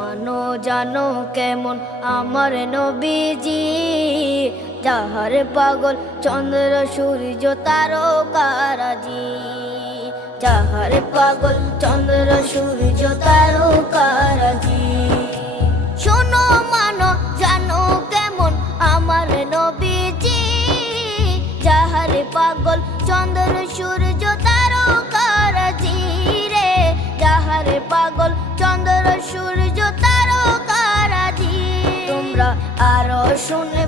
মানো জানো কেমন আমার নবীজি, যাহার পাগল চন্দ্র সূর্য তারকারাজি, যাহার পাগল চন্দ্র সূর্য তারকারাজি। শোনো মানো জানো কেমন আমার নবীজি, যাহার পাগল চন্দ্র সূর্য তারকারাজি রে, যাহার পাগল চন্দ্র সূর্য তারকারাজি। তোমরা আরো শুনে